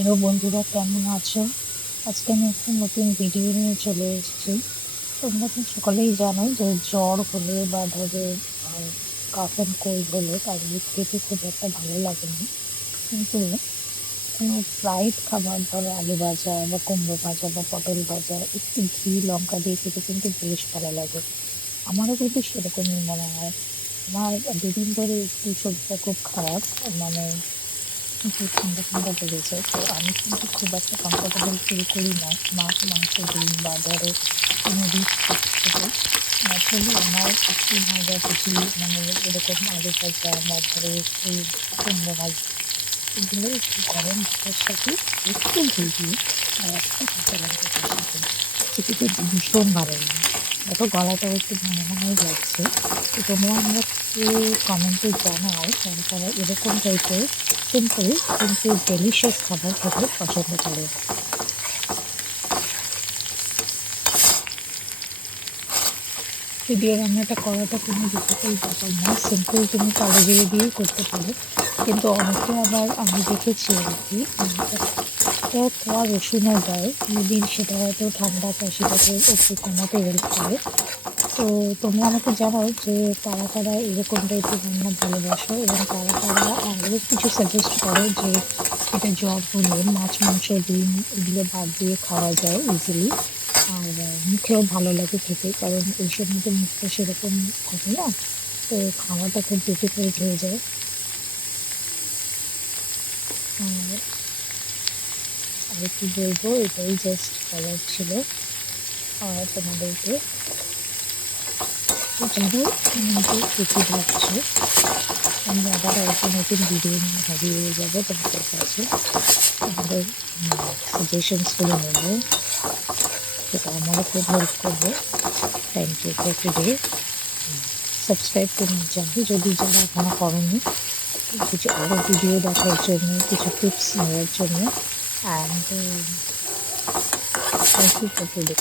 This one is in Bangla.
হ্যালো বন্ধুরা, কেমন আছো? আজকে আমি একটা নতুন ভিডিও নিয়ে চলে এসেছি। তোমরা তো সকলেই জানো যে জ্বর হলে বা ধরো কাফ অ্যান্ড কোল্ড হলে কারোর খেতে খুব একটা ভালো লাগে না। কিন্তু কোনো ফ্রাইড খাবার, ধরো আলু ভাজা বা কুমড়ো ভাজা বা পটল ভাজা একটু ঘি লঙ্কা দিয়ে খেতে কিন্তু বেশ ভালো লাগে। আমারও কিন্তু সেরকমই মনে হয়। আমার দুদিন ধরে একটু শরীরটা খুব খারাপ, মানে একটু ঠান্ডা ঠান্ডা লেগেছে, তো আমি কিন্তু খুব একটা কমফোর্টেবল ফিল করি না মাছ মাংস ডিম বা ধরো কোনো রিচ ফুড খেতে। ন্যাচারালি আমার একটু ভাজাভুজি, মানে এরকম আলু ভাজা বা ধরো একটু কুমড়ো ভাজা, এগুলো একটু গরম ভাতের সাথে একটু ঘি দিয়ে আর একটা কাঁচা লঙ্কা কষি দিই, সেটা কিন্তু ভীষণ ভালো লাগে। দেখো গলাটাও একটু ঘন ঘনই লাগছে। তো তোমরা আমাকে কমেন্টে জানাও কারা কারা এরকম টাইপের সিম্পল কিন্তু ডেলিশিয়াস খাবার খেতে পছন্দ করে। যদিও রান্নাটা করাটা কোনো ডিফিকাল্ট ব্যাপার না, সিম্পল তুমি কালো জিরে দিয়েই করতে পারো। কিন্তু অনেকে আবার আমি দেখেছি আর কি, একটা কোয়া রসুনও দেয়, মেবি সেটা হয়তো ঠান্ডা কাশিটাকে একটু কমাতে হেল্প করে। তো তোমরা আমাকে জানাও যে কারা কারা এরকম টাইপের রান্না ভালোবাসো এবং কারা কারা আরও কিছু সাজেস্ট করো যে এটা জ্বর হলে মাছ মাংস ডিম এগুলো বাদ দিয়ে খাওয়া যায় ইজিলি। আর মুখেও ভালো লাগে খেতে, কারণ এই সময় তো মুখটা সেরকম থাকে না, তো খাওয়াটা খুব ডিফিকাল্ট হয়ে যায়। আর আর কি বলবো, এটাই জাস্ট বলার ছিল তোমাদেরকে। তো যাই হোক, তুমি কি ভাবছো, আমি আবার একটা নতুন ভিডিও নিয়ে হাজির হয়ে যাবো তোমাদের কাছে। তোমাদের সাজেশনসগুলো নেবো, সেটা আমারও খুব হেল্প করবে। Thank you for today. Subscribe করে যাবে যদি যারা এখনো করেনি, কিছু আরও ভিডিও দেখার জন্য, কিছু টিপস নেওয়ার জন্য। And thank you for today.